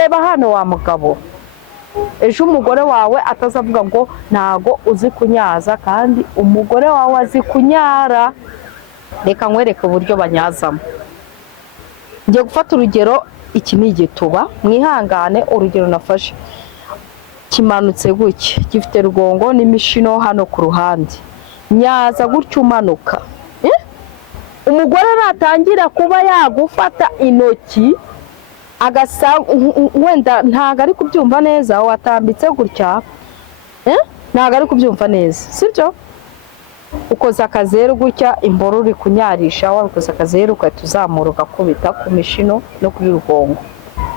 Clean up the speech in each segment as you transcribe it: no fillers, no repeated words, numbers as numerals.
reba hano wa mugabo, ejo umugore wawe atazavuga ngo ntago uzi kunyaza kandi umugore wawe azi kunyara. Reka nkwereke uburyo banyazamo. Ngiye gufata urugero, iki ni igituba, mwihangane urugero nafashe kimanutse gutya, gifite rugongo n'imishino hano ku ruhande. Nyaza gutya umanuka. Umugore natangira kuba yagufata intoki agasa wenda ntago ari kubyumva neza, watambitse gutya ntago ari kubyumva neza, sibyo? Ukoza akazeru gutya, imboro uri kunyarisha, wakoza akazeru ukahita uzamura ugakubita ku mishino no kuri rugongo.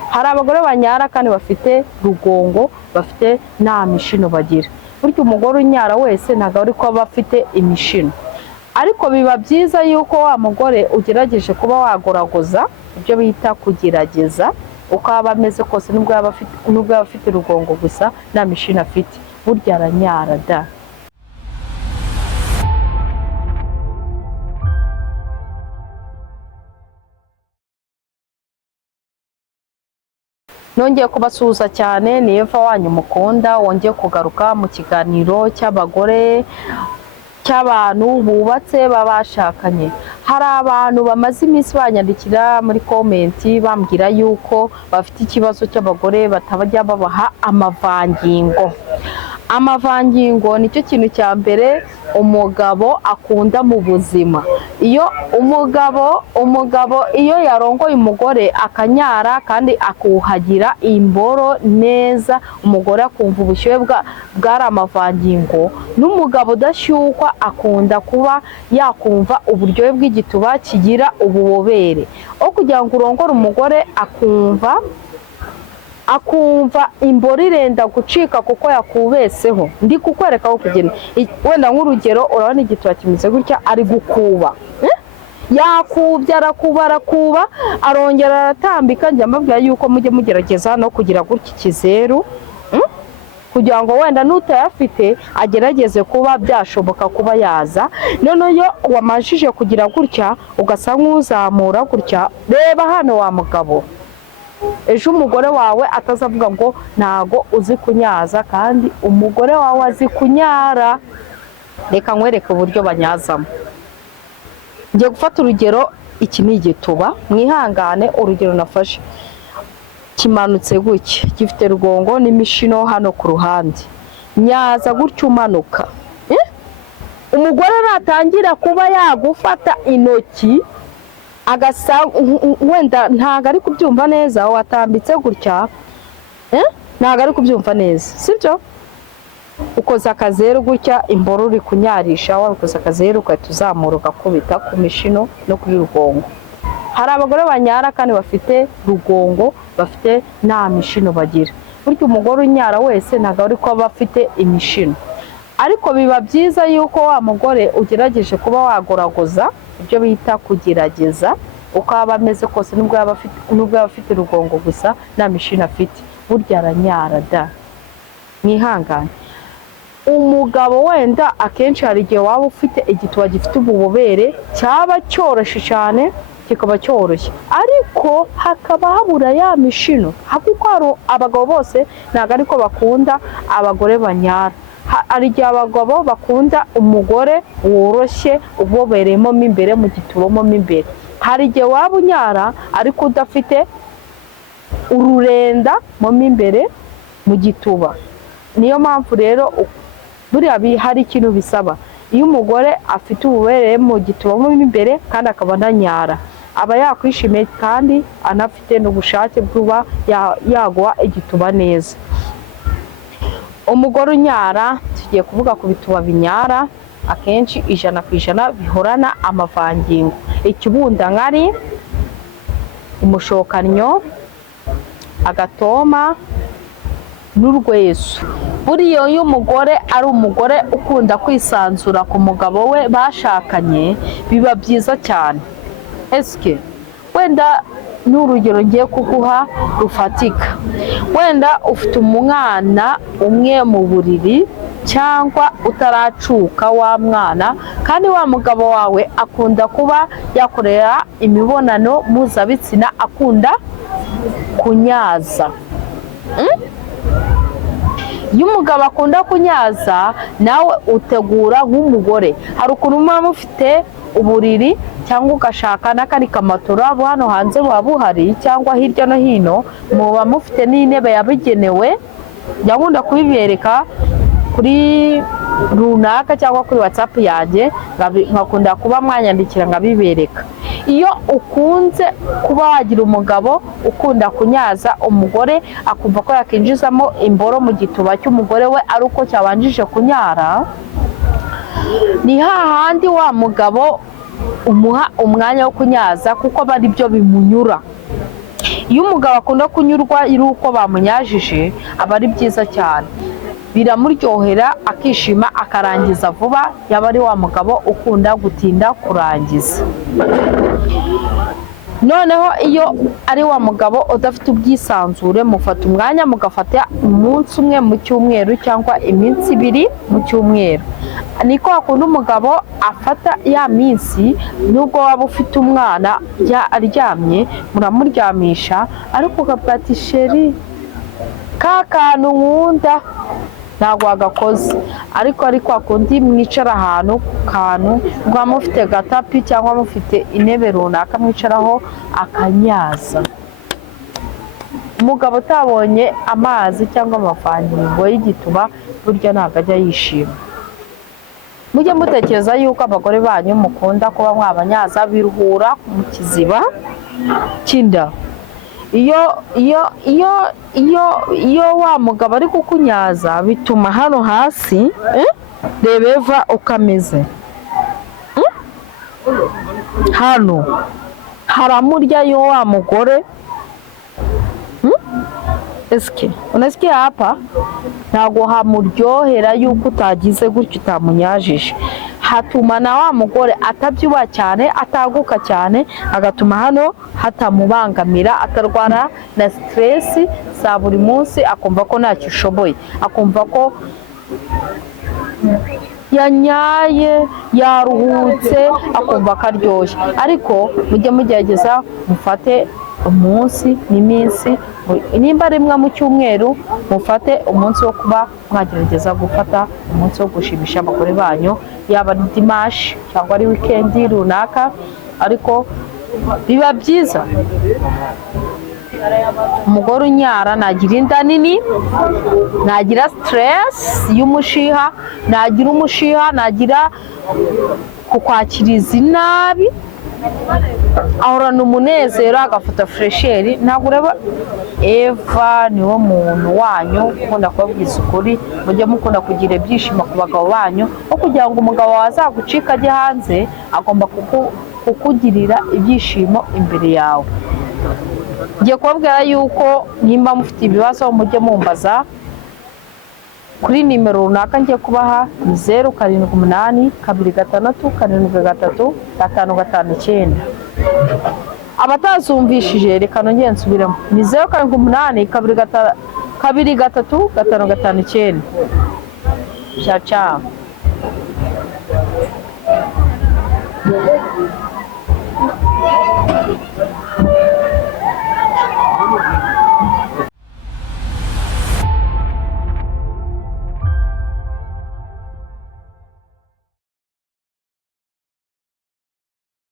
Hari abagore banyara kandi bafite rugongo, bafite nta mishino bagira. Burya umugore unyara wese ntago ari ko aba afite imishino, ariko biba byiza yuko wa mugore ugerageje kuba wagoragoza, ibyo bita kugerageza, uko aba ameze kose, nubwo yaba afite rugongo gusa nta mishino afite, burya aranyara da. Nongeye kubasuhuza cyane, ni Eva wanyu mukunda, wongeye kugaruka mu kiganiro cy'abagore, cy'abantu bubatse babashakanye. Hari abantu bamaze iminsi banyandikira muri komenti bambwira yuko bafite ikibazo cy'abagore batabajya babaha amavangingo. Amavangingo nicyo kintu cya mbere umugabo akunda mu buzima. Iyo umugabo iyo yarongoye umugore akanyara kandi akuhagira imboro neza, umugore akumva ubushyuhe bwari amavangingo. N'umugabo udashyukwa akunda kuba yakumva uburyohe bw'igituba kigira ububobere. Aho kugira ngo urongore umugore akumva imboro irenda gucika kuko yakubeseho. Ndi kukwereka aho kugenda. Wenda nk'urugero, urabona igituba kimeze gutya, ari gukuba. Yakubye arakuba, arongera aratambika. Njya mbabwira yuko mujye mugerageza no kugira gutya ikizeru, kugira ngo wenda n'utayafite agerageze kuba byashoboka kuba yaza. Noneho iyo wamajije kugira gutya ugasa nk'uzamura gutya, reba hano wa mugabo, ejo umugore wawe atazavuga ngo ntago uzi kunyaza kandi umugore wawe azi kunyara. Reka nkwereke uburyo banyazamo. Ngiye gufata urugero, iki ni igituba, mwihangane urugero nafashe kimanutse gutya, gifite rugongo n'imishino hano ku ruhande. Nyaza gutya umanuka. Umugore natangira kuba yagufata intoki agasa wenda ntago ari kubyumva neza, watambitse gutya ntago ari kubyumva neza, sibyo? Ukoza akazeru gutya, imboro uri kunyarisha, wakoza akazeru ukahita uzamura ugakubita ku mishino no kuri rugongo. Hari abagore banyara kandi bafite rugongo, bafite nta mishino bagira. Burya umugore unyara wese ntago ari ko aba afite imishino, ariko biba byiza yuko wa mugore ugerageje kuba wagoragoza, ibyo bita kugerageza, uko aba ameze kose, nubwo yaba afite rugongo gusa nta mishino afite, burya aranyara da. Mwihangane. Umugabo wenda akenshi hari igihe waba ufite igituba gifite ububobere, cyaba cyoroshye cyane, kikaba cyoroshye, ariko hakaba habura ya mishino. Kuko abagabo bose ntabwo ariko bakunda abagore banyara. Hari igihe abagabo bakunda umugore woroshye ubobereyemo mo imbere, mu gituba mo imbere. Hari igihe waba unyara ariko udafite ururenda mo imbere mu gituba. Niyo mpamvu rero buriya hari ikintu bisaba. Iyo umugore afite ububobere mu gituba mo imbere kandi akaba ananyara, aba yakwishimiye kandi anafite n'ubushake bw'uba yagwa igituba neza. Umugore unyara, tugiye kuvuga ku bituba binyara, akenshi 100% bihorana amavangingo. Ikibundankari, umushokanyo, agatoma n'urweso. Buriya iyo umugore ari umugore ukunda kwisanzura ku mugabo we bashakanye, biba byiza cyane. Eske wenda n'urugero ngiye kuguha rufatika, wenda ufite umwana umwe mu buriri cyangwa utaracuka wa mwana, kandi wa mugabo wawe akunda kuba yakorera imibonano mpuzabitsina, akunda kunyaza. iyo umugabo akunda kunyaza nawe utegura nk'umugore. Hari ukuntu muba mufite uburiri cyangwa ugashaka n'akandi kamatora hano hanze buba buhari cyangwa hirya no hino, muba mufite n'intebe yabigenewe. Nkunda kubibereka kuri runaka cyangwa kuri WhatsApp yanjye, nkakunda kuba mwanyandikira nkabibereka. Iyo ukunze kuba wagira umugabo ukunda kunyaza, umugore akumva ko yakinjizamo imboro mu gituba cy'umugore we ari uko cyabanjije kunyara, ni hahandi wa mugabo umuha umwanya wo kunyaza kuko aba ari byo bimunyura. Iyo umugabo akunda kunyurwa ari uko bamunyajije, aba ari byiza cyane, biramuryohera akishima akarangiza vuba. Yaba ari wa mugabo ukunda gutinda kurangiza. Noneho iyo ari wa mugabo udafite ubwisanzure, mufata umwanya mugafata umunsi umwe mu cyumweru cyangwa iminsi 2 mu cyumweru. Niko hakunda umugabo afata ya minsi, nubwo waba ufite umwana aryamye muramuryamisha, ariko ukavuga ati sheri ka kantu nkunda ntabwo wagakoze, ariko akundi mwicara ahantu ku kantu, muba mufite gatapi cyangwa mufite intebe runaka mwicaraho akanyaza. Umugabo utabonye amazi cyangwa amavangingo y'igituba burya ntabwo ajya yishima. Mujye mutekereza yuko abagore banyu mukunda kuba mwabanyaza, biruhura mu kiziba cy'inda. Iyo wa mugabo ari kukunyaza bituma hano hasi rebeva ukameze hano haramurya yo wa mugore. Eske unasikia hapa ntago hamuryohera yuko utagize gutyo utamunyajije, hatuma na wa mugore atabyuba cyane, ataguka cyane, agatuma hano hatamubangamira, atarwara na stress za buri munsi, akumva ko ntacyo ushoboye, akumva ko yanyaye yaruhutse, akumva karyoshye. Ariko mujye mugerageza mufate umunsi n'iminsi, nimba rimwe mu cyumweru mufate umunsi wo kuba mwagerageza gufata umunsi wo gushimisha abagore banyu, yaba ari dimanche cyangwa ari weekend runaka, ariko biba byiza. Umugore unyara nagira inda nini, nagira stress y'umushiha, nagira umushiha, nagira kukwakiriza nabi, ahorana umunezero, agafata fresheri. Ntabwo ureba Eva niwo muntu wanyu ukunda kubabwiza ukuri, mujye mukunda kugira ibyishimo ku bagabo banyu, aho kugira ngo umugabo wazagucika ajye hanze, agomba kukugirira ibyishimo imbere yawe. Ngiye kubabwira yuko nimba mufite ibibazo mujye mumbaza kuri nimero runaka ngiye kubaha, ni 078 263 559. Abatazumvishije reka nongere nsubiremo, ni 078 263 559. Ciao ciao.